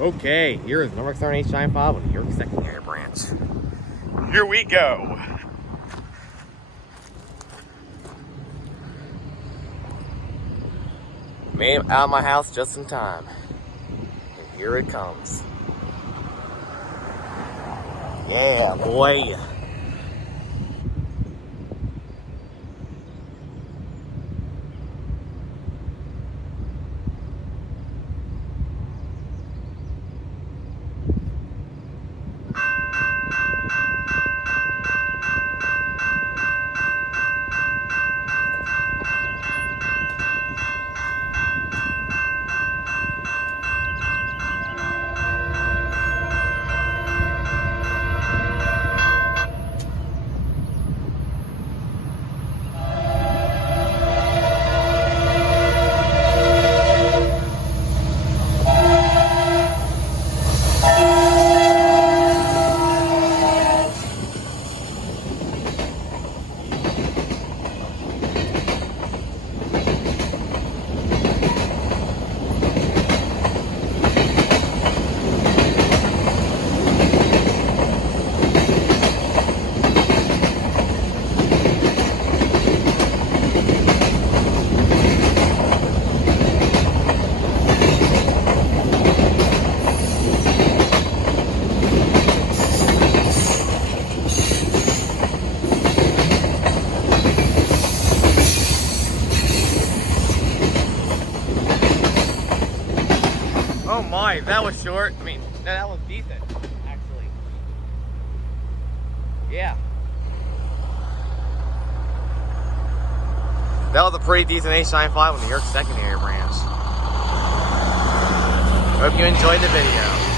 Okay, here is Norfolk Southern H95 on the York Secondary Branch. Here we go. Made it out of my house just in time. And here it comes. Yeah, boy. Oh my, that was short. I mean, that was decent, actually. Yeah. That was a pretty decent H95 on the York Secondary Branch. Hope you enjoyed the video.